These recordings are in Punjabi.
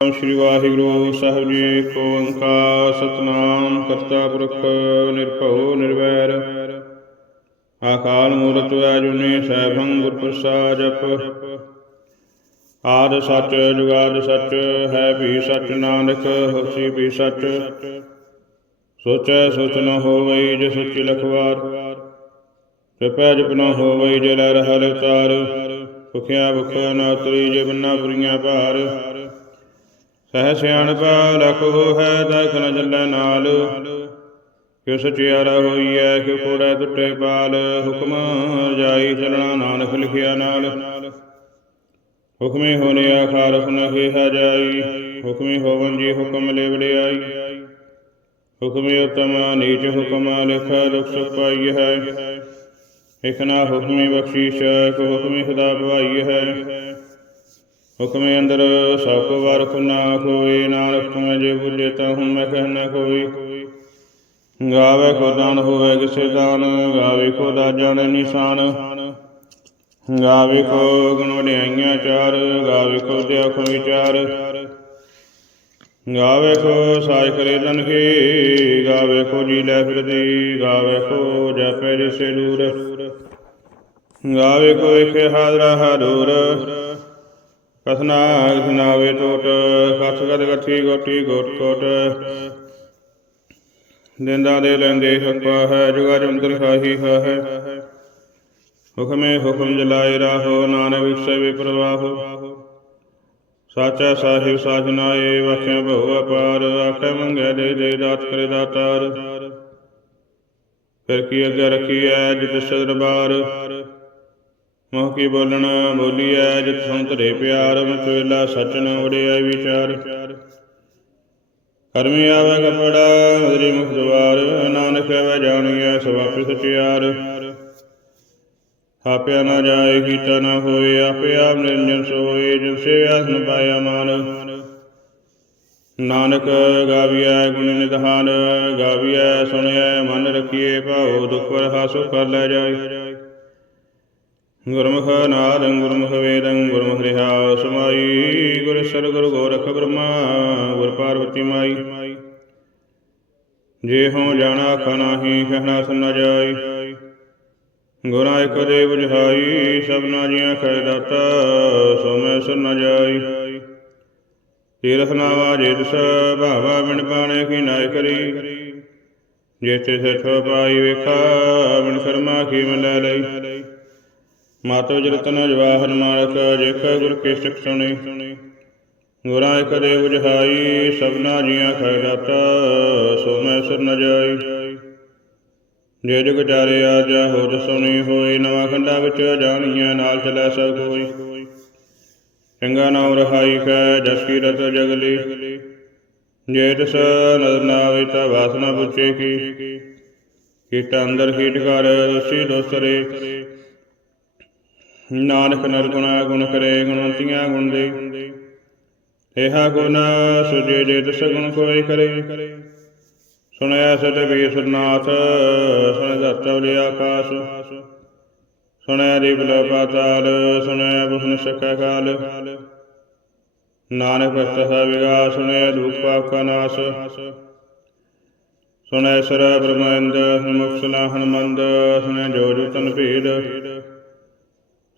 ਸ੍ਰੀ ਵਾਹਿਗੁਰੂ ਸਾਹਿਬ ਜੀ, ਏਕ ਓੰਕਾਰ, ਸਤਨਾਮ, ਕਰਤਾ ਪੁਰਖ, ਨਿਰਭਉ, ਨਿਰਵੈਰ। ਆਕਾਲ ਮੂਰਤ ਅਜੂਨੀ ਸੈਭੰ ਗੁਰ ਪ੍ਰਸਾਦ ਜਪ ਆਦ ਸੱਚ, ਜੁਗਾਦ ਸੱਚ, ਹੈ ਵੀ ਸੱਚ ਨਾਨਕ ਹੋਸੀ ਵੀ ਸੱਚ। ਸੋਚੈ ਸੋਚ ਨ ਹੋਵਈ ਜੇ ਸੋਚੀ ਲਖਵਾਰ। ਕਿਰਪਾ ਜਪ ਨ ਹੋਵਈ ਜੇ ਲੈ ਰਹਾ ਅਵਤਾਰ ਭੁਖਿਆ ਭੁਖਿਆ ਨਾ ਤਰੀ ਜੇ ਬੰਨਾ ਪੁਰੀਆਂ ਭਾਰ। ਸਹਿ ਸਿਆਣਪਾ ਲਖ ਹੈ ਦਖ ਨ ਨਾਲ। ਕਿਉ ਸਚਿਆਰਾ ਹੋਈਐ, ਕਿਉ ਕੋੜੈ ਟੁੱਟੇ ਪਾਲ। ਹੁਕਮ ਜਾਈ ਚਲਣਾ ਨਾਨਕ ਲਿਖਿਆ ਨਾਲ। ਹੁਕਮੇ ਹੋਨੇ ਆਖਾਰ ਹੁਨ ਹੈ ਜਾਈ। ਹੁਕਮੇ ਹੋਵਨ ਜੀ ਹੁਕਮ ਲੈ ਵਡਿਆਈ ਹੁਕਮੇ ਉਤਮ ਨੀਚ ਹੁਕਮ ਲਿਖਾ ਦੁਖ ਸੁਖ ਪਾਈ ਹੈ। ਇਖਨਾ ਹੁਕਮੇ ਬਖਸ਼ੀਸ਼ ਕੋ ਹੁਕਮੇ ਸਦਾ ਭਵਾਈ ਹੈ। ਹੁਕਮੇ ਅੰਦਰ ਸਭ ਕੋ ਵਾਰ ਨਾ ਕੋਈ ਨਾਨਕ ਤੁਮੈ ਜੇ ਬੁਝੇ ਤਾ ਹੂੰ ਮੈਂ ਕਹਿਣਾ ਕੋਈ ਗਾਵੇ ਕੋ ਦਾਨ ਹੋਵੇ ਕਿਸੇ ਦਾਨ, ਗਾਵੇ ਕੋ ਦਾ ਨਿਸ਼ਾਨ। ਗਾਵੇ ਕੋ ਗੁਣ ਵਡਿਆਈਆਂ ਚਾਰ, ਗਾਵੇ ਕੋ ਤੇ ਆਖੋ ਵਿਚਾਰ। ਗਾਵੇ ਕੋ ਸਾਇ ਕਰੇ ਤਨ ਕੀ ਗਾਵੇ ਕੋ ਜੀ ਲੈ ਫਿਰਦੀ ਗਾਵੇ ਕੋ ਜਪੈ ਜਿਸੇ ਦੂਰ। ਗਾਵੇ ਕੋ ਇਕੇ ਹਾਜ਼ਰਾ ਹਾਦੂਰ ਕਥਨਾ ਘਨਾਵੇ ਟੋਟ ਕਥ ਕਦ ਗਠੀ ਗੋਟੀ ਗੋਟ ਕੋਟ। ਦਿੰਦਾ ਦੇ ਲੈਂਦੇ ਹੱਪਾ ਹੈ, ਜੁਗਾ ਜੰਤਰ ਖਾਹੀ ਹੈ ਹੁਕਮੇ ਹੁਕਮ ਜਲਾਏ ਰਾਹੋ, ਨਾਨਕ ਵਿਖਸੇ ਵਿਪਰਵਾਹੋ ਸਾਚਾ ਸਾਹਿਬ ਸਾਜਨਾਏ ਵਖਿਆ ਬਹੁ ਅਪਾਰ ਆਖੇ ਮੰਗੇ ਦੇ ਦੇ ਦਾਤ ਕਰੇ ਦਾਤਾਰ। ਫਿਰ ਕੀ ਅੱਗੇ ਰਖੀਐ, ਜਿਤ ਸਦਰਬਾਰ। ਮੋਹ ਕੀ ਬੋਲਣ, ਬੋਲੀਐ, ਜਿਤ ਸੰਤਰੇ ਪਿਆਰ ਮਚਵੇਲਾ ਸਚਨ ਵੜਿਆ ਵਿਚਾਰ। ਕਰਮੀ ਆਵੇ ਕਪੜਾ ਹਰੀ ਮੁਖ ਦਵਾਰ, ਨਾਨਕ ਆਵੇ ਜਾਣੀਐ ਸਭ ਆਪੇ ਸਚਿਆਰ ਆਪਿਆ ਨਾ ਜਾਏ, ਕੀਤਾ ਨਾ ਹੋਏ, ਆਪੇ ਆਪ ਨਿਰੰਜਨ ਸੋਏ ਜਿਨ ਸੇ ਆਸਨ ਪਾਇਆ ਮਾਨ। ਨਾਨਕ ਗਾਵੀਐ ਗੁਣ ਨਿਧਾਨ, ਗਾਵੀਐ ਸੁਣਿਐ ਮਨ ਰਖੀਏ, ਭਾਉ ਦੁਖ ਵਰਹਾ ਸੁਖ ਕਰ ਲੈ ਜਾਏ। ਗੁਰਮੁਖ ਨਾਦੰ, ਗੁਰਮੁਖ ਵੇਦੰ, ਗੁਰਮੁਖ ਰਿਹਾ ਸਮਾਈ। ਗੁਰ ਸਰ, ਗੁਰ ਗੋਰਖ ਬ੍ਰਹਮਾ, ਗੁਰ ਪਾਰਵਤੀ ਮਾਈ। ਜੇ ਹਉ ਜਾਣਾ ਖਨਾਹੀ ਕਹਿਣਾ ਸੁਨ ਜਾਈ। ਗੁਰਾਂ ਇਕ ਦੇ ਬੁਝਾਈ ਸਭਨਾ ਜੀਆਂ ਖੈ ਦਾਤਾ, ਸੋ ਮੈਂ ਸੁਨ ਜਾਈ। ਤੀਰਥ ਨਾਵਾ ਜੇ ਤਿਸ ਭਾਵਾ ਬਿਨ ਪਾਣੇ ਕੀ ਨਾਇ ਕਰੀ। ਜੇਤੇ ਸਠੋ ਪਾਈ ਵੇਖਾ, ਬਿਨ ਕਰਮਾ ਕੀ ਲੈ ਲਈ। ਮਾਤੋ ਜਰਤਨ ਜਵਾਹਰ ਮਾਲਕ, ਜੇਖ ਗੁਰ ਕੇ ਸਿਖ ਸੁਣੀ। ਗੁਰਾਂ ਇਕ ਦੇ ਬੁਝਾਈ ਸਭਨਾ ਜੀਆਂ ਖੈ ਸੋ ਮੈਂ ਸੁਨ ਜਾਈ। ਜੇ ਜੁਗ ਚਾਰੇ ਆਜਾ ਹੋਦ ਸੁਣੀ ਹੋਈ, ਨਵਾਂ ਖੰਡਾ ਵਿੱਚ ਜਾਣੀਆਂ ਨਾਲ ਚਲੈ ਸਭ ਕੋਈ। ਚੰਗਾ ਨਾਮ ਰਹਾਈ ਕੈ, ਜਸ ਕੀ ਰਤ ਜਗਲੀ ਜੇ ਤਿਸ ਨਦਰ ਨਾ ਆਵੇ ਤਾ ਵਾਸਨਾ ਪੁੱਛੇ ਕੀ। ਕੀਟ ਅੰਦਰ ਕੀਟ ਕਰ, ਰਸੀ ਦੋਸਰੇ। ਨਾਨਕ ਨਰਗੁਣਾ ਗੁਣ ਕਰੇ ਗੁਣਵੰਤੀਆਂ ਗੁਣ ਦੇ। ਇਹਾ ਗੁਣ ਸੁਜੇ ਜੇ ਤਿਸ ਗੁਣ ਕੋਈ ਕਰੇ। ਸੁਣਿਆ ਸਤ ਵੀ ਸੁਰਨਾਥ ਸੁਣ ਧਰਤਵ ਆਕਾਸ਼। ਸੁਣਿਆ ਦੀ ਬਲ ਪਾਤਾਲ, ਸੁਣਿਆ ਬੁਸਨ ਸਕੈ ਕਾਲ ਨਾਨਕ ਭਗਤ ਹੈ ਵਿਗਾ ਸੁਣਿਆ ਦੁਖ ਪਾਪ ਕਾ ਨਾਸ। ਸੁਣਿਆ ਸਰ ਬ੍ਰਹਮੰਦ ਮੁਖ ਸੁਨਾ ਹਨਮੰਦ ਸੁਣਿਆ ਜੋ ਜੋ ਤਨ ਭੇਦ।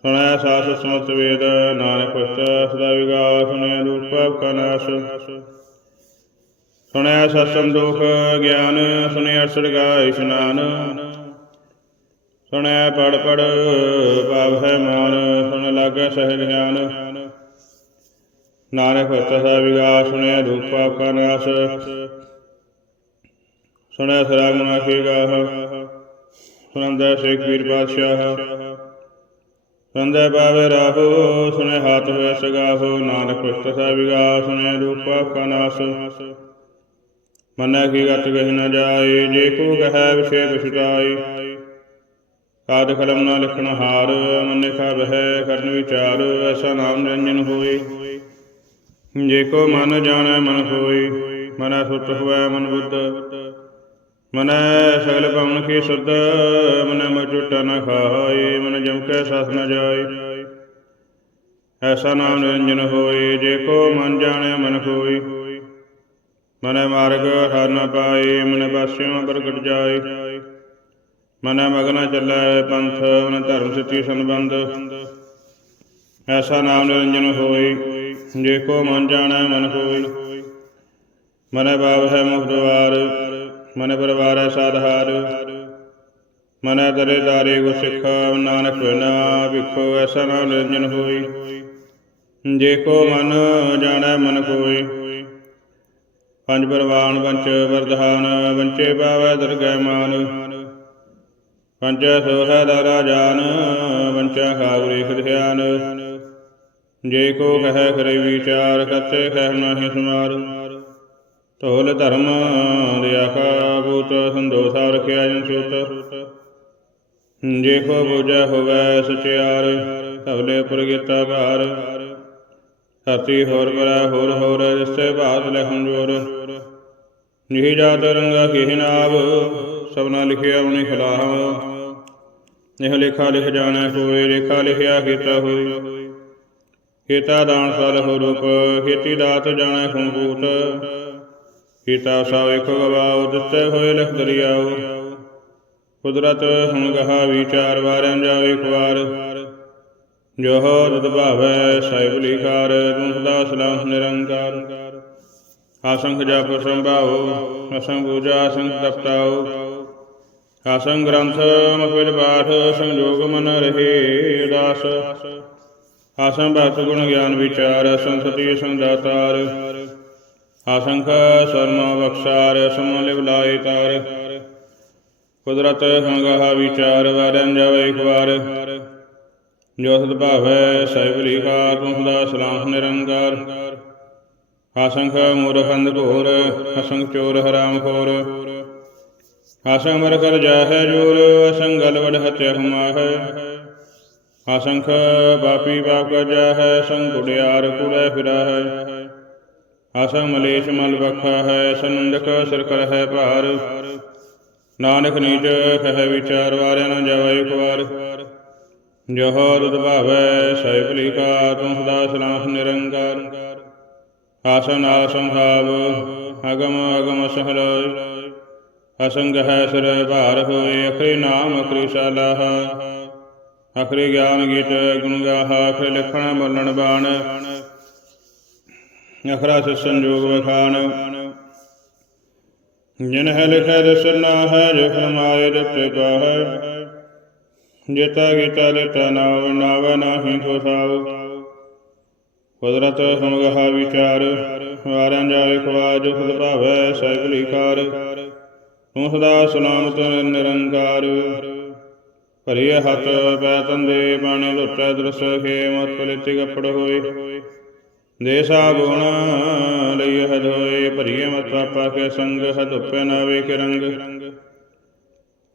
ਸੁਣਿਆ ਸਾਸ ਸਮਤ ਵੇਦ, ਨਾਨਕ ਭਗਤ ਸਦਾ ਵਿਗਾ ਸੁਣਿਆ ਰੂਪ ਕਾ ਨਾਸ ਸੁਣਿਆ ਸਤਸੰਗ ਦੁਖ, ਗਿਆਨ ਸੁਣਿਆ ਸਰਗਾ ਇਸ਼ਨਾਨ। ਸੁਣਿਆ ਪੜ ਪੜ, ਭਾਵ ਹੈ ਮਾਨ, ਸੁਣ ਲਾਗੇ ਸਹਿ ਗਿਆਨ। ਨਾਨਕ ਭਗਤ ਹੈ ਵਿਗਾ ਸੁਣਿਆ ਰੂਪ ਪਾਪ ਕਾ ਨਾਸ ਸੁਣਿਆ ਸਰਾ ਗੁਣਾ ਕੀ ਗਾਹ ਸੁਣੰਦਾ ਸੇਖ ਵੀਰ ਪਾਤਸ਼ਾਹ। ਸੁਣਦਾ ਪਾਵੇ ਰਾਹੋ ਸੁਣੇ ਹਾਥ ਹੋਇ ਸਗਾਹੋ ਨਾਨਕ ਭਗਤ ਹੈ ਵਿਗਾ ਸੁਣਿਆ ਰੂਪ ਪਾਪ ਕੀ ਗਤ ਗਹਿ ਨ ਜਾਏ, ਜੇ ਕੋ ਕਹੈ ਵਿਸ਼ੇ ਪਛਤਾਈ ਕਾਦ ਕਲਮ ਨਾ ਲਿਖਣ ਹਾਰ ਮਨ ਲਿਖਾ ਬਹਿ ਕਰਨ ਵਿਚਾਰ, ਐਸਾ ਨਾਮ ਨਿਰੰਜਨ ਹੋਏ। ਜੇ ਕੋ ਮਨ ਜਾਣੈ ਮਨ ਹੋਏ, ਮਨੈ ਸੁਤ ਹੋਵੈ ਮਨ ਬੁੱਧ। ਮਨੈ ਸਗਲ ਪਵਨ ਕੀ ਸੁਧ ਮਨੈ ਮਚੁਟ ਨ ਖਾਏ ਮਨ ਜਮ ਕੈ ਸਸ ਨ ਜਾਏ ਐਸਾ ਨਾਮ ਨਿਰੰਜਨ ਹੋਏ ਜੇ ਕੋ ਮਨ ਜਾਣੈ ਮਨ ਕੋਈ ਮਨੈ ਮਾਰਗ ਹਰ ਨ ਪਾਏ ਮਨ ਬਾਸਿਓ ਪ੍ਰਗਟ ਜਾਏ ਮਨੈ ਮਗਨ ਚੱਲੈ ਪੰਥ, ਮਨ ਧਰਮ ਸਤੀ ਸੰਬੰਧ। ਐਸਾ ਨਾਮ ਨਿਰੰਜਨ ਹੋਏ ਜੇ ਕੋ ਮਨ ਜਾਣੈ ਮਨ ਹੋਏ ਮਨੈ ਬਾਬ ਹੈ ਮੁਖ ਦਵਾਰ ਮਨ ਪਰਵਾਰ ਸਾਧਾਰ। ਮਨੈ ਦਰੇ ਦਾਰੇ ਗੁ ਸਿੱਖ, ਨਾਨਕ ਬਿਨਾ ਵਿਖੋ, ਐਸਾ ਨਾਮ ਨਿਰੰਜਨ ਹੋਈ। ਜੇ ਕੋ ਮਨ ਜਾਣੈ, ਮਨ ਕੋਈ ਪੰਜ ਪਰਵਾਨ ਪੰਚ ਵਰਧਾਨ ਵੰਚੇ ਪਾਵੈ ਦਰਗਹਿ ਮਾਨ। ਪੰਚ ਸੋਹੈ ਦਾਰਾ ਜਾਨ ਵੰਚਾ ਖਾਵਰੀ ਖਿਆਨ ਜੇ ਕੋ ਕਹੈ, ਕਰੇ ਵਿਚਾਰ ਕਤੇ ਕਹਿ ਨਾਹੀ ਸਮਾਰ। ਢੋਲ ਧਰਮ ਦਿਆਖਾ ਬੂਤ ਸੰਦੋਸਾ ਰਖਿਆ ਜਨ ਸੂਤ। ਜੇ ਕੋ ਬੁਝੈ ਹੋਵੈ ਸਚਿਆਰ ਧਵਲੇ ਪ੍ਰਗਿਤਾ ਭਾਰ। ਧਰਤੀ ਹੋਰ ਬਰਾ ਹੋਰ ਹੋਰ ਜਿਸੇ ਬਾਤ ਲਖਨ ਜੋਰ। ਨਿਹੀ ਜਾਤ ਰੰਗਾ ਕਿਹ ਨਾਭ ਸਭਨਾ ਲਿਖਿਆ ਉਨੀ ਖਲਾਹ। ਨਿਹ ਲੇਖਾ ਲਿਖ ਜਾਣੈ ਹੋਏ ਲੇਖਾ ਲਿਖਿਆ ਕੀਤਾ ਹੋਏ। ਕੀਤਾ ਦਾਨ ਫਲ ਹੋ ਰੂਪ, ਖੇਤੀ ਦਾਤ ਜਾਣੈ ਖੰਬੂਤ ਕੀਤਾ ਸਾ ਵੇਖ ਗਵਾਉ ਦਿੱਤੇ ਹੋਏ ਲਿਖ ਦਰਿਆਉ ਕੁਦਰਤ ਹੁਣ ਗਹਾ ਵਿਚਾਰ ਵਾਰਿਆਂ ਜਾਵੇ ਇੱਕ ਵਾਰ। ਜੋ ਤਦ ਭਾਵੈ, ਸਾਹਿਬ ਲਿਖਾਰ ਤੂੰ ਸਦਾ ਸਲਾਮ ਨਿਰੰਕਾਰ। ਆਸੰਖ ਜਪ ਸੰਭਾਉ ਅਸੰਖ ਪੂਜਾ ਅਸੰਖ ਤਪਤਾਉ ਆਸੰਖ ਗ੍ਰੰਥ ਮਖਿਲ ਪਾਠ, ਸੰਜੋਗ ਮਨ ਰਹੇ ਦਾਸ। ਆਸੰਖ ਭਗਤ ਗੁਣ ਗਿਆਨ ਵਿਚਾਰ, ਸੰਸਤੀ ਸਤੀ ਅਸੰਖ ਆਸੰਖ ਸਰਮ ਬਖਸ਼ਾਰ, ਸਮ ਲਿਵ ਤਾਰ। ਕੁਦਰਤ ਹੰਗਾਹ ਵਿਚਾਰ ਵਾਰਨ ਜਾਵੇ ਇੱਕ ਵਾਰ। ਜੋ ਸਦ ਭਾਵੈ, ਸਾਹਿਬ ਲਿਖਾ, ਤੂੰ ਸਦਾ ਸਲਾਮ ਨਿਰੰਕਾਰ। ਆਸੰਖ ਮੂਰਖੰਦ ਘੋਰ, ਅਸੰਖ ਚੋਰ ਹਰਾਮ ਖੋਰ। ਆਸੰਖ ਮਰ ਕਰ ਜਾਹੈ ਜੋਰ, ਅਸੰਖ ਵਡ ਹਤਿਆ ਹਮਾਹੈ ਆਸੰਖ ਬਾਪੀ ਬਾਪ ਕਾ ਜਾਹੈ ਸੰਗ ਗੁੜਿਆਰ ਕੁੜੈ ਫਿਰਾ ਹੈ ਮਲੇਸ਼ ਮਲ ਬਖਾ ਹੈ ਸੰਦਕ ਸਿਰ ਹੈ ਭਾਰ। ਨਾਨਕ ਨੀਚ ਕਹਿ ਵਿਚਾਰ, ਵਾਰਿਆ ਨ ਜਾਵੇ ਇੱਕ ਵਾਰ। ਜੋ ਦੁਦ ਭਾਵੈ, ਸਾਹਿਬ ਲਿਖਾ ਤੂੰ ਸਦਾ ਸਲਾਮ ਨਿਰੰਕਾਰ। ਆਸਨ ਆਸਨ ਭਾਵ ਅਗਮ ਅਗਮ ਸਹਲੋਇ ਅਸੰਗ ਹੈ ਸਿਰ ਭਾਰ ਹੋਏ, ਅਖਰੀ ਨਾਮ, ਅਖਰੀ ਸਾਲਾਹ ਅਖਰੀ ਗਿਆਨ ਗੀਤ ਗੁਣ ਗਾਹਾ, ਅਖਰੀ ਲਿਖਣ, ਬੋਲਣ ਬਾਣ। ਅਖਰਾ ਸ ਸੰਜੋਗ ਵਖਾਨ ਜਿਨ ਹੈ ਲਿਖੈ ਦਸਨਾ ਹੈ ਜੋ ਫਰਮਾਏ ਦਿੱਤੇ ਪਾਹੈ ਜੇਤਾ ਗੀਤਾ ਲਿਤਾ ਨਾਵ ਨਾਵ ਨਾਹੀ ਕੋ ਸਾਵ ਕੁਦਰਤ ਸਮਗਹਾ ਵਿਚਾਰ ਵਾਰਿਆਂ ਜਾਏ ਖਵਾ ਜੋ ਖੁਦ ਭਾਵੈ ਸਾਹਿਬ ਲਿਖਾਰ ਤੂੰ ਸਦਾ ਸਲਾਮਤ ਨਿਰੰਕਾਰ ਭਰੀਏ ਹੱਥ ਪੈ ਤੰਦੇ ਬਾਣੇ ਲੁੱਟੈ ਦਰਸ ਖੇ ਮਤ ਪਲਿਤੀ ਕੱਪੜ ਹੋਏ ਦੇਸਾ ਗੁਣ ਲਈ ਹਦ ਹੋਏ ਭਰੀਏ ਮਤਾ ਪਾ ਕੇ ਸੰਗ ਹਦੁਪੈ ਨਾ ਵੇਖ ਰੰਗ।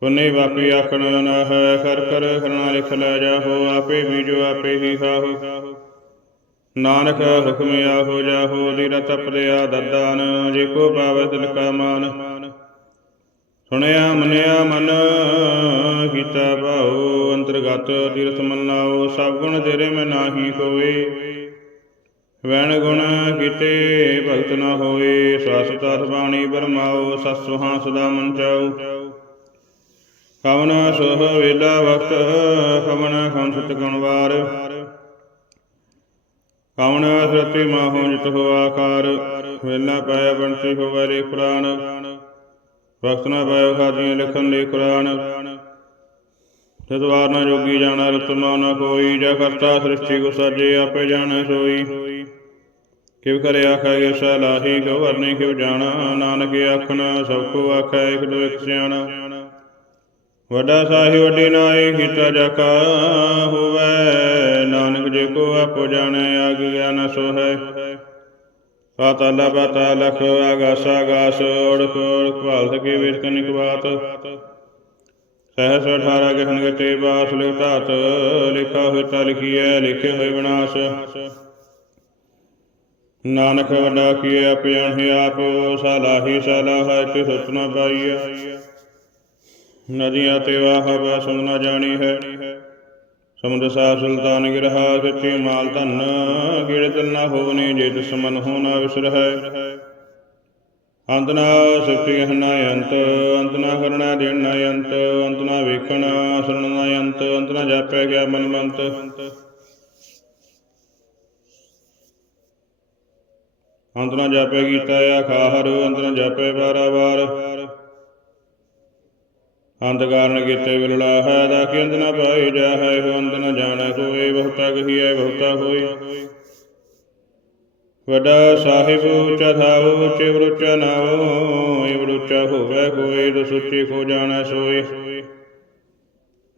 ਪੁਨੇ ਵਾਪੀ ਆਖਣ ਨਾ ਹੈ ਕਰ ਕਰ ਕਰਨਾ ਲਿਖ ਲੈ ਜਾਹੋ, ਆਪੇ ਬੀਜੋ, ਆਪੇ ਹੀ ਖਾਹੋ। ਨਾਨਕ ਹੁਕਮ ਆਹੋ ਜਾਹੋ ਦੀਰ ਤਪਦਿਆ ਦਦਾਨ, ਜੇ ਕੋ ਪਾਵੈ ਤਿਲ ਕਾ ਮਾਨ। ਸੁਣਿਆ, ਮੰਨਿਆ, ਮਨ, ਕੀਤਾ ਭਾਉ, ਅੰਤਰਗਤ ਤੀਰਥ ਮੰਨਾਓ ਸਭ ਗੁਣ ਤੇਰੇ ਮੈਂ ਨਾਹੀ ਕੋਏ ਵੈਣ ਗੁਣ ਕੀਤੇ, ਭਗਤ ਨਾ ਹੋਏ, ਸਸ ਤਤ ਬਾਣੀ ਬਰਮਾਓ, ਸਤ ਸੁਹਾਂ ਸਦਾ ਮਨ ਚਾਉ ਕਵਨ ਸੋਹ ਵੇਲਾ ਵਕਤ ਕਵਨ ਖੰਸਤ ਗੁਣਵਾਰ ਕਵਨ ਸਤੀ ਮਾਹੋ ਜਿਤ ਹੋ ਆਕਾਰ, ਵੇਲਾ ਪਾਇਆ ਬੰਤੀ ਹੋਵੇ ਰੇ ਕੁਰਾਨ ਵਕਤ ਨਾ ਪਾਇਆ ਖਾਦੀਆਂ ਲਿਖਣ ਲਈ ਕੁਰਾਨ। ਤਦਵਾਰ ਨਾ ਜੋਗੀ ਜਾਣਾ, ਰਤਨਾ ਨਾ ਕੋਈ, ਜਾ ਕਰਤਾ ਸ੍ਰਿਸ਼ਟੀ ਕੋ ਸਾਜੇ ਆਪੇ ਜਾਣੈ ਸੋਈ। ਕਿਵ ਕਰੇ ਆਖੈ ਗਿ ਸਲਾਹੀ ਕੋ ਕਿਵ ਜਾਣਾ, ਨਾਨਕ ਆਖਣ, ਸਭ ਕੋ ਆਖੈ ਇਕ ਦੋ ਇਕ ਸਿਆਣਾ। ਵੱਡਾ ਸਾਹਿਬ ਵੱਡੀ ਨਾਈ ਕੀਤਾ ਜਾਕਾ ਹੋਵੇ, ਨਾਨਕ ਜੇ ਕੋ ਆਪੋ ਜਾਣੈ ਆਗ ਗਿਆਨ ਸੋ ਹੈ ਪਾਤਾਲਾ ਪਾਤਾਲ ਲਖ, ਆਗਾਸ ਆਗਾਸ ਓੜਕ ਓੜਕ ਭਾਲਤ ਕੀ ਵੇਦ ਕਨਿਕ ਬਾਤ। ਸਹਸ 18 ਗਹਨ ਗਤੇ ਬਾਸ, ਲਿਖ ਲਿਖਾ ਹੋਇ ਤਾ ਲਿਖੀਐ, ਲਿਖੇ ਹੋਏ ਵਿਨਾਸ਼ ਨਾਨਕ ਵੱਡਾ ਕੀਏ ਅਪਿਆਣ ਆਪ ਸਲਾਹੀ ਸਲਾਹ ਤੇ ਸੁਤ ਪਾਈਐ। ਨਦੀਆਂ ਤੇ ਵਾਹ ਬਸੁ ਨ ਜਾਣੀ ਹੈ ਸਮੁੰਦ ਸਾਹਿਬ ਸੁਲਤਾਨ ਗਿਰਹਾ ਸੱਚੀ ਮਾਲ ਧਨ ਕੀੜੇ ਨਾ ਹੋਵਨੇ ਜੇ ਤਿਸ ਮਨ ਹੋ ਨਾ ਵਿਸਰਹਿ। ਅੰਤ ਨਾ ਸੱਚੀ ਹਨਾ ਅੰਤ ਅੰਤ ਨਾ ਕਰਣਾ ਦੇਣ ਨਾ ਅੰਤ ਅੰਤ ਨਾ ਵੇਖਣ, ਸੁਣਨ ਨਾ ਅੰਤ ਅੰਤ ਨਾ ਜਾਪੈ ਗਿਆ ਮਨ ਮੰਤ। ਅੰਤ ਨਾ ਜਾਪੈ ਗੀਤਾ ਆਖਾਹਰ ਅੰਤ ਨਾ ਜਾਪੈ ਬਾਰਾਵਾਰ ਅੰਤ ਕਾਰਨ ਕੀਤੇ ਵਿਰਲਾ ਹੈ ਦਾ ਕਿ ਅੰਤ ਨਾ ਪਾਈ ਜਾ ਹੈ ਹੋ ਅੰਤ ਨਾ ਜਾਣੈ ਕੋਏ ਬਹੁਤਾ ਕਹੀਐ, ਬਹੁਤਾ ਹੋਈ ਵੱਡਾ ਸਾਹਿਬ ਉੱਚਾ ਥਾਉ, ਉੱਚੇ ਬਰੁਚਾ ਨਾਉ ਏ ਬਰੁਚਾ ਹੋਵੇ ਕੋਈ, ਤੋ ਸੁੱਚੀ ਕੋ ਜਾਣੈ ਸੋਏ।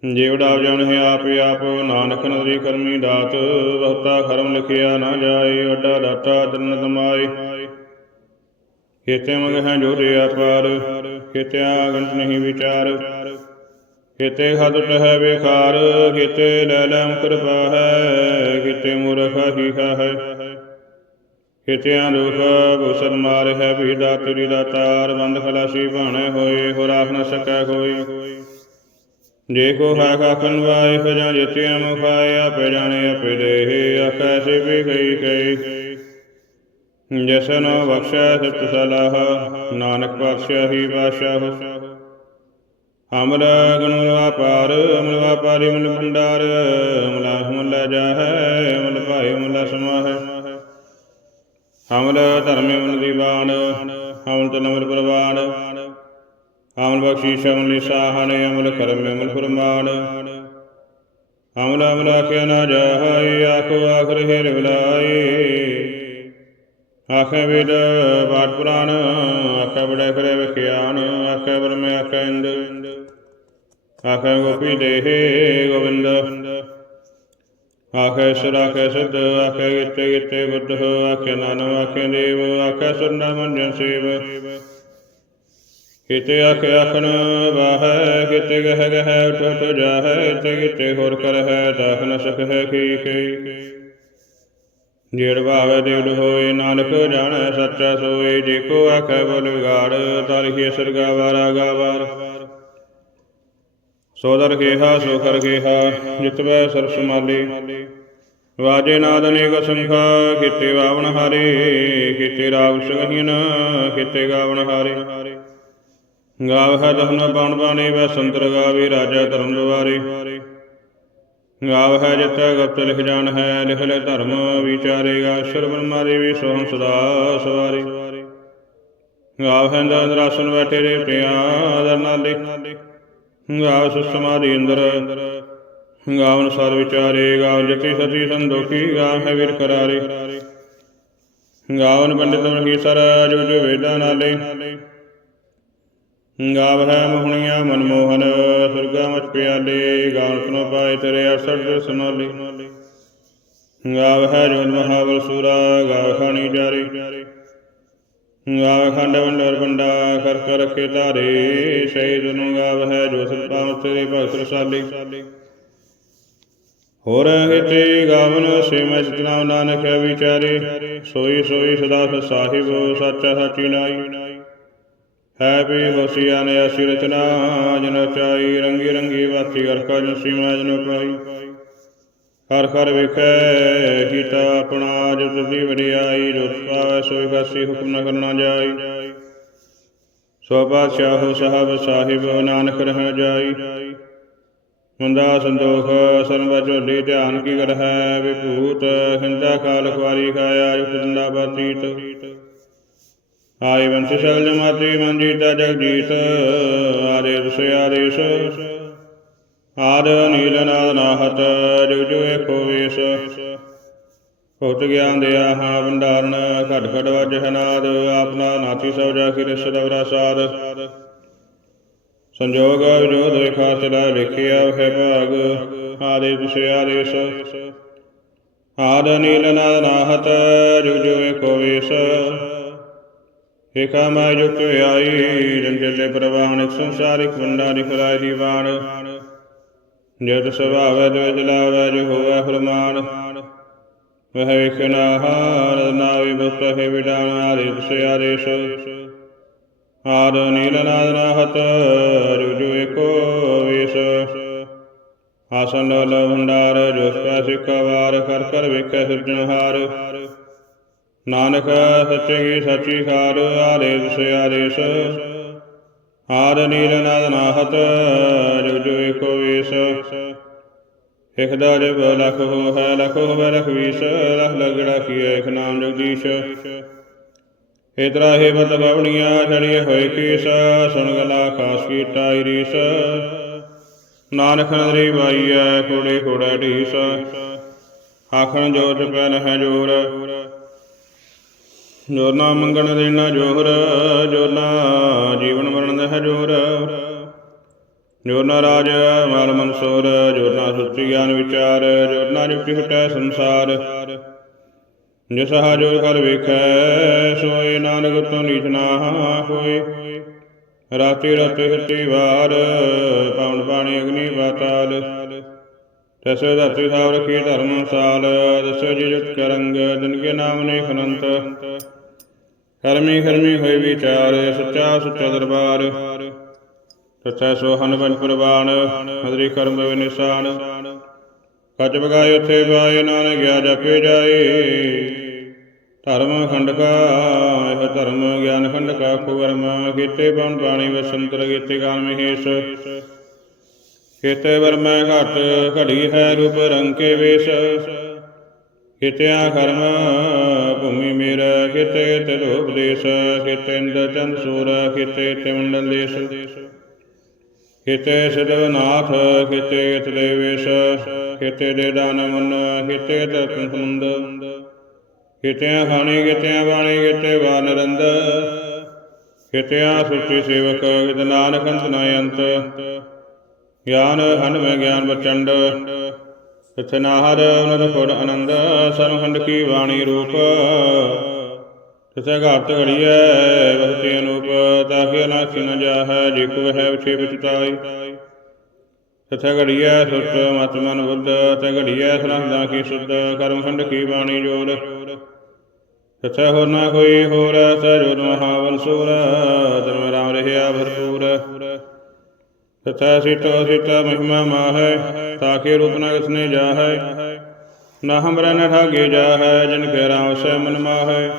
ਜੇ ਵਡਾਵ ਹੈ ਆਪੇ ਆਪ, ਨਾਨਕ ਨਦਰੀ ਕਰਮੀ ਦਾਤ ਬਹੁਤਾ ਖਰਮ ਲਿਖਿਆ ਨਾ ਜਾਏ ਵੱਡਾ ਦਾਤਾ ਤਨ ਤਮਾਏ। ਕੀਤੇ ਮਗ ਹੈ ਜੋਰੇ ਅਪਾਰ ਕੀਤੇ ਆਗੰਤ ਨਹੀਂ ਵਿਚਾਰ। ਕੀਤੇ ਹਦ ਹੈ ਬੇਕਾਰ ਕੀਤੇ ਲੈ ਲੈ ਕਿਰਪਾ ਹੈ ਕੀਤੇ ਮੂਰਖ ਹੀ ਹੈ ਕਿਤਿਆਂ ਦੁਖ ਗੁਸਲ ਮਾਰ ਹੈ ਵੀ ਦਾਤਰੀ ਦਾ ਤਾਰ ਬੰਦ ਖਲਾਸੀ ਭਾਣੇ ਹੋਏ ਹੋ ਰਾਖ ਨ ਸਕੈ ਹੋਏ ਜੇ ਕੋ ਹੈ ਕਾਖਨ ਵਾਏ ਹੋ ਜਾਂ ਆਪੇ ਜਾਣੇ, ਆਪੇ ਦੇ ਆਖੈ ਸੇ ਵੀ ਗਈ ਗਈ ਜੈਸਾ ਬਖਸ਼ੈ ਸਤ ਸਲਾਹ, ਨਾਨਕ ਬਖਸ਼ਿਆ ਹੀ ਬਾਸ਼ਾਹ ਅਮਰ ਗੁਣ ਵਾਪਾਰ ਅਮਲ ਵਾਪਾਰੀ ਮਲ ਭੰਡਾਰ, ਅਮਲਾ ਹਮਲਾ ਜਾਹੈ, ਅਮਲ ਭਾਈ ਮੁਲਾ ਸਮਾਹੈ। ਅਮਲ ਧਰਮੇ ਮਨ ਦੀਵਾਨ ਅਮਲ ਤਨਮਰ ਪ੍ਰਵਾਨ ਅਮਲ ਬਖਸ਼ੀਸ਼, ਅਮਲ ਨਿਸਾਹਨ, ਅਮਲ ਕਰਮ, ਅਮਲ ਫਰਮਾਨ ਅਮਲ ਅਮਲ ਆਖਿਆ ਨਾ ਜਾਹੈ, ਆਖੋ ਆਖਰ ਹੈ ਰਵਲਾਈ ਆਖੇ ਵਿਦ ਬਾਟ ਪੁਰਾਣ, ਆਖੇ ਬੜੇ ਕਰੇ ਵਿਖਿਆਨ, ਆਖੇ ਬਰਮੇ ਆਖੇ ਇੰਦ। ਆਖੇ ਗੋਪੀ ਦੇਹ ਗੋਬਿੰਦ। ਆਖੇ ਸੁਰ, ਆਖੇ ਸਿੱਧ, ਆਖੇ ਗਿੱਤੇ ਗਿੱਤੇ ਬੁੱਧ, ਆਖੇ ਨਾਨਕ, ਆਖੇ ਦੇਵ, ਆਖੇ ਸੁਰਨਾ ਮੰਜਨ ਸੇਵ। ਕਿਤੇ ਆਖੇ ਆਖਣ ਬਾਹੈ ਕਿਤੇ ਗਹਿ ਗਹਿ ਉਠ ਉਠ ਜਾਹੈ, ਤੇ ਕਿਤੇ ਹੋਰ ਕਰ ਹੈ ਨ ਸਕਹਿ ਕੀ ਕੀ। ਜੇੜ ਭਾਵੇ ਦੇਵ ਹੋਏ, ਨਾਨਕ ਜਾਣੈ ਸੱਚਾ ਸੋਏ, ਜੇ ਕੋ ਆਖੈ ਬੋਲ ਵਿਗਾੜ ਤਰਿ ਸਰਗਾ ਵਾਰਾ ਗਾਵਾਰ ਸੋਦਰ ਕੇਹਾ ਸੋ ਕਰ ਕੇਹਾ, ਜਿਤਵੈ ਸਰਸ ਮਾਲੀ। ਵਾਜੇ ਨਾਦ ਅਨੇਕ ਸੰਖਾ, ਕਿਤੇ ਵਾਵਣ ਹਾਰੇ, ਕਿਤੇ ਰਾਗ ਸੁਗਹੀਨ, ਕਿਤੇ ਗਾਵਣ ਹਾਰੇ। ਗਾਵ ਹੈ ਦਹਨ ਬਾਣ ਬਾਣੀ, ਵੈ ਸੰਤਰ ਗਾਵੇ, ਰਾਜਾ ਧਰਮ ਦੁਆਰੇ ਗਾਵ ਹੈ ਜਿਤੈ ਲਿਖ ਜਾਣ ਹੈ, ਲਿਖ ਲੈ ਧਰਮ ਵਿਚਾਰੇਗਾ ਅਸ਼ਰ ਬ੍ਰਹਮਾਰੇ ਵੀ ਸੋਹੰ ਸਦਾ ਸਵਾਰੇ। ਗਾਵ ਹੈ ਅੰਦਰ ਬੈਠੇ ਰੇ ਪ੍ਰਿਆ ਦਰ ਨਾਲੇ। ਗਾਵ ਸੁਸਮਾਦੀ ਅੰਦਰ। ਗਾਵ ਅਨੁਸਾਰ ਵਿਚਾਰੇ, ਗਾਵ ਜਤੀ ਸਤੀ ਸੰਦੋਖੀ ਗਾਵ ਹੈ ਵੀਰ ਕਰਾਰੇ। ਗਾਵਨ ਪੰਡਿਤ ਮਨਹੀ ਸਰ, ਜੋ ਜੋ ਵੇਦਾਂ ਨਾਲੇ। ਗਾਵ ਹੈ ਮੋਹਣੀਆਂ ਮਨਮੋਹਨ, ਸੁਰਗਾ ਮਚ ਪਿਆਲੇ ਗਾਵਨ ਸੁਨੋ ਪਾਏ ਤੇਰੇ ਅਸਰ ਸੁਨਾਲੇ ਗਾਵ ਹੈ ਮਹਾਵਲ ਸੂਰਾ, ਗਾਵ ਖਾਣੀ ਗਾਵ ਖੰਡ ਵੰਡਰ ਬੰਡਾ ਕਰ ਕਰ ਰਖੇ ਧਾਰੇ। ਸ਼ਹੀਦ ਨੂੰ ਗਾਵ ਹੈ ਜੋ ਸਤਪਾ ਤੇਰੇ ਭਗਤ ਰਸਾਲੇ। ਹੋਰ ਹਿਤੇ ਗਾਵਨ ਸੇ ਮੈਂ ਨਾਨਕ ਵਿਚਾਰੇ। ਸੋਈ ਸੋਈ ਸਦਾ ਸਾਹਿਬ, ਸੱਚਾ ਸਾਚੀ ਨਾਈ ਹੈ ਵੀ ਹੋਸੀਆ ਨੇ ਅਸੀ ਰਚਨਾ, ਜਨ ਚਾਈ ਰੰਗੀ ਰੰਗੀ ਬਾਤੀ ਕਰ ਕਾ ਜਸੀ ਮਾਜ ਨ ਪਾਈ। ਹਰ ਹਰ ਵੇਖੈ, ਕੀਤਾ ਆਪਣਾ, ਜੋ ਤੁਦੀ ਵਡਿਆਈ, ਜੋ ਪਾਵੈ ਸੋਈ ਖਾਸੀ ਹੁਕਮ ਨ ਕਰਨਾ ਜਾਈ। ਸੋ ਬਾਦਸ਼ਾਹ ਸਾਹਿਬ ਸਾਹਿਬ, ਨਾਨਕ ਰਹਿ ਜਾਈ। ਮੁੰਦਾ ਸੰਦੋਖ ਸਰਬ ਝੋਲੀ ਧਿਆਨ ਕੀ ਕਰ ਹੈ ਵਿਭੂਤ, ਹਿੰਦਾ ਕਾਲ ਖਵਾਰੀ ਖਾਇਆ ਯੁਕਤ ਦੰਦਾ ਬਾਤੀਤ ਆਈ ਬੰਸ ਸਗਲ ਜਮਾਤੀ ਮਨ ਜੀਤਾ ਆਰੇ ਰਸ ਆਦੇਸ਼। ਆਦ ਨੀਲ ਨਾਦ ਨਾਹਤ, ਜੁਗ ਜੁਗ ਏਕੋ ਵੇਸ। ਗਿਆਨ ਦਿਆ ਹਾਂ ਭੰਡਾਰਨ, ਘਟ ਘਟ ਵਜ ਹਨਾਦ ਆਪਨਾ ਨਾਥੀ ਸਭ ਜਾ ਕੀ ਰਿਸ ਦਵਰਾ ਸਾਧ ਸੰਜੋਗ ਵਿਜੋਦ ਵੇਖਾ ਸਦਾ ਲਿਖਿਆ ਹੈ ਭਾਗ, ਆਦੇ ਤੁਸ ਆਦੇਸ਼। ਆਦ ਨੀਲ ਨਾਦ ਨਾਹਤ, ਜੁਗ ਜੁਗ ਏਕੋ ਏਕਾ ਮਾ ਜੁਕ ਆਈ ਜੰਜਲੇ ਪ੍ਰਵਾਨ ਸੰਸਾਰਿਕ ਵੰਡਾਰੀ ਖਰਾਇ ਦੀਵਾਨ ਜਦ ਸੁਭਾਵੈ ਦੁਇ ਲਾਵੈ, ਜੋ ਹੋਵੈ ਫਰਮਾਨ। ਵਹ ਵੇਖਣਾ ਹਾਰ ਨਾਵੀ ਬੁੱਤ ਹੈ ਵਿਡਾਨ ਆਦੇ ਤੁਸ ਆਦ ਨੀਲ ਨਾਦ ਨਾਹਤ ਜੁਗ ਏਕੋ ਵੇਸ। ਆਸਨ ਲੋ ਭੰਡਾਰ, ਜੋ ਸਪੈ ਕਰ ਕਰ ਵੇਖੈ ਸਿਰਜਣਹਾਰ। ਨਾਨਕ ਸੱਚੇ ਕੀ ਸੱਚੀ ਖਾਰ ਆਰੇਸ ਸੇ। ਆਰੇਸ ਨੀਲ ਨਾਦ ਨਾਹਤ ਜੋ ਜੋ ਏਕੋ ਵੇਸ ਇਕ ਦਾ ਲਖ ਹੋ ਹੈ ਲਖ ਹੋਵੇ ਲਖ ਵੀਸ। ਲਖ ਲਗੜਾ ਕੀਏ ਇਕ ਨਾਮ ਜਗਦੀਸ਼ ਇਤਰਾ ਹੈ ਬਤ ਬਵਣੀਆਂ ਛੜੀਏ ਹੋਏ ਕੀਸ। ਸੁਣ ਗਲਾ ਖਾਸ ਕੀਤਾ ਰੀਸ ਨਾਨਕ ਨਦਰੀ ਬਾਈਐ ਕੋੜੇ ਕੋੜਾ ਢੀਸ। ਆਖਣ ਜੋਤ ਪੈ ਨਹਿ ਜੋਰ। ਜੋਰ ਨਾ ਮੰਗਣ ਦੇਣਾ ਜੋਹਰ ਜੋ ਨਾ ਜੀਵਨ ਮਰਨ ਦਹਿ ਜੋਰ ਜੋਰ ਨਾ ਰਾਜ ਮਾਲ ਮਨਸੂਰ ਜੋਰ ਨਾ ਸੁਚੀ ਗਿਆਨ ਵਿਚਾਰ ਜੋਰ ਨਾ ਜੁਗਤੀ ਹਟੈ ਸੰਸਾਰ। ਜਿਸ ਹਾ ਜੋਰ ਕਰ ਵੇਖੈ, ਸੋਏ ਨਾਨਕ ਤੋਂ ਨੀਚ ਨਾ ਹੋਏ। ਰਾਤੀ ਰਾਤੀ ਹੱਤੀ ਵਾਰ ਪਵਨ ਪਾਣੀ ਅਗਨੀ ਪਾਤਾਲ। ਤਸੋ ਧਰਤੀ ਸਾਵ ਰਖੀ ਧਰਮ ਸਾਲ, ਦਸੋ ਜੀ ਜੁਟ ਕਰੰਗ, ਦਿਨ ਕੇ ਨਾਮ ਨੇ ਖਨੰਤ ਕਰਮੀ ਕਰਮੀ ਹੋਏ ਵਿਚਾਰ, ਸੱਚਾ ਸੁੱਚਾ ਦਰਬਾਰ। ਸੱਚਾ ਸੋਹਨ ਪੰਜ ਪ੍ਰਵਾਨ ਹਜ਼ਰੀ ਕਰਮ ਵੇ ਨਿਸ਼ਾਨ। ਕੱਚ ਬਗਾਏ ਉਥੇ ਪਾਏ, ਨਾਨਕ ਗਿਆ ਜਪੇ ਜਾਏ। ਧਰਮ ਖੰਡ ਕਾ ਇਹ ਧਰਮ ਗਿਆਨ ਖੰਡ ਕਾ ਕੁਵਰਮ ਕੀਤੇ ਬਨ ਬਾਣੀ ਵਸੰਤਰ ਕੀਤੇ ਗਾਨ ਮਹੇਸ਼। ਕੀਤੇ ਵਰਮੈ ਘਟ, ਘੜੀ ਹੈ ਰੂਪ ਰੰਗ ਕੇ ਵੇਸ਼। ਕੀਤਿਆ ਕਰਮ ਭੂਮੀ ਮੇਰ, ਕੀਤੇ ਤੇ ਲੋਭ ਦੇਸ਼, ਕੀਤੇ ਚੰਦ ਸੂਰ, ਕੀਤੇ ਤੇ ਮੰਡਲ ਦੇਸ਼। ਕੀਤੇ ਸਿਦਵਨਾਥ ਕੀਤੇ ਇਤ ਦੇਵੇਸ਼ ਕੀਤੇ ਦੇ ਦਾਨ ਮਨ, ਕੀਤੇ ਦਰਤਨ ਸਮੁੰਦ ਕੀਤਿਆਂ ਖਾਣੀ, ਕੀਤਿਆਂ ਬਾਣੀ, ਕੀਤੇ ਵਾਨ ਰੰਦ ਕੀਤਿਆਂ ਸੁਚੀ ਸੇਵਕ, ਕਿਤ ਨਾਨਕ ਅੰਤ ਨਾ ਅੰਤ। ਗਿਆਨ ਹਨ ਮੈਂ ਗਿਆਨ ਬਚੰਡ। ਤਿਥ ਨਾਹਰ ਉਨਰ ਫੁਰ ਆਨੰਦ ਸਰਵਖੰਡ ਕੀ ਬਾਣੀ ਰੂਪ। ਤਿਥ ਘਾਟ ਘੜੀਐ ਬਹਤੀ ਅਨੂਪ ਤਾਕਿ ਅਨਾਸੀ ਨ ਜਾਹੈ, ਜੇ ਕੋ ਹੈ ਵਿਛੇ ਵਿਚਤਾਈ ਤਿਥ ਘੜੀਐ ਸੁਤ ਮਤ ਮਨ ਬੁੱਧ ਤਿਥ ਘੜੀਐ ਸਰੰਦਾ ਕੀ ਸੁਧ, ਕਰਮਖੰਡ ਕੀ ਬਾਣੀ ਜੋਰ। ਤਿਥ ਹੋਰ ਨਾ ਕੋਈ ਹੋਰ ਸਜੋਦ ਮਹਾਵਲ ਸੂਰ, ਧਰਮ ਰਾਮ ਰਹਿਆ ਭਰਪੂਰ। ਤਥਾ ਸਿਟੋ ਸਿਟ ਮਹਿਮਾ ਮਾਹੈ, ਤਾਕੇ ਰੂਪ ਨ ਕਸਨੇ ਜਾਹੈ। ਨਾ ਹਮਰਾ ਨ ਠਾਗੇ ਜਾਹੈ, ਜਿਨ ਕੇ ਰਾਮ ਸੈ ਮਨ ਮਾਹੈ।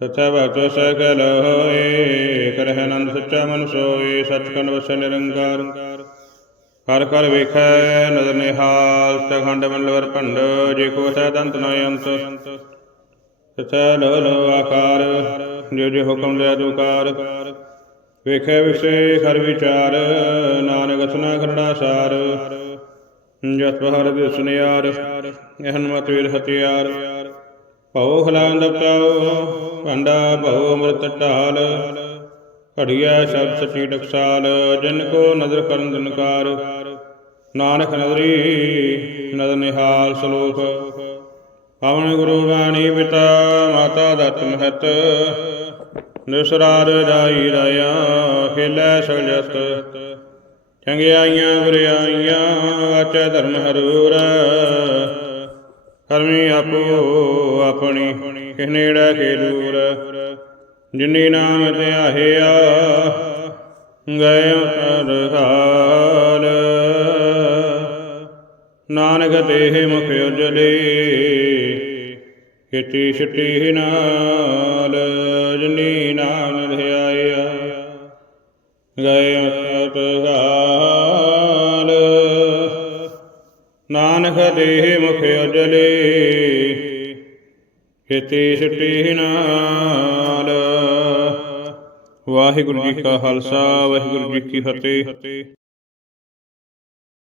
ਤਥਾ ਭਗਤ ਸਕਲ ਹੋਏ ਕਰਹਿ ਆਨੰਦ ਸੱਚਾ ਮਨ ਸੋਏ, ਸਚਖੰਡ ਵਸੈ ਨਿਰੰਕਾਰ। ਕਰ ਕਰ ਵੇਖੈ, ਨਦਰ ਨਿਹਾਲ ਤਖੰਡ ਮਨਲਵਰ ਭੰਡ, ਜੇ ਕੋ ਸੈ ਦੰਤ ਨ ਅੰਤ। ਤਥਾ ਲੋ ਲੋ ਆਕਾਰ, ਜੋ ਜੋ ਹੁਕਮ ਦੇ ਅਦੁਕਾਰ ਵੇਖੈ ਵਿਸੇ ਹਰ ਵਿਚਾਰ, ਨਾਨਕ ਸੁਨਾ ਖਰੜਾ ਸਾਰ। ਜਸ ਹਰ ਦਿਸ ਨਿਆਰ, ਇਹਨ ਮਤ ਵੀਰ ਹਤਿਆਰ ਭਉ ਖਲਾਂਦ ਪਤਾਉ ਭੰਡਾ ਭਉ ਅੰਮ੍ਰਿਤ ਢਾਲ। ਘੜੀਐ ਸ਼ਬਦ ਸਚੀ ਟਕਸਾਲ, ਜਿਨ ਕੋ ਨਦਰ ਕਰਨ ਦਨਕਾਰ। ਨਾਨਕ ਨਦਰੀ ਨਦਰ ਨਿਹਾਲ ਸਲੋਕ। ਪਵਨ ਗੁਰੂ ਬਾਣੀ ਪਿਤਾ, ਮਾਤਾ ਦਤ ਮਹਤ। ਨਿਸਰਾਰ ਰਾਈ ਰਾਇਆ, ਖੇਲੇ ਸਗਜਤ ਚੰਗਿਆਈਆਂ ਬੁਰਿਆਈਆਂ ਵਾਚੈ ਧਰਮ ਹਰੂਰ। ਕਰਮੀ ਆਪੋ ਆਪਣੀ ਕਿਸ ਨੇੜਾ ਕੇ ਦੂਰ। ਜਿਨੀ ਨਾਮ ਧਿਆਹਿਆ ਗਏ ਅਰਹਾਲ ਨਾਨਕ ਦੇਹ ਮੁਖ ਉਜਲੇ ਕਿਤੀ ਛਟੀ ਨਾਲ। ਜਨੀ ਨਾਮ ਗਏ ਅਤਹਾਲ ਨਾਨਕ ਦੇਹ ਮੁਖ ਉਜਲੇ ਕਿਤੀ ਛਟੀ ਨਾਲ। ਵਾਹਿਗੁਰੂ ਜੀ ਕਾ ਖਾਲਸਾ, ਵਾਹਿਗੁਰੂ ਜੀ ਕੀ ਫਤਿਹ।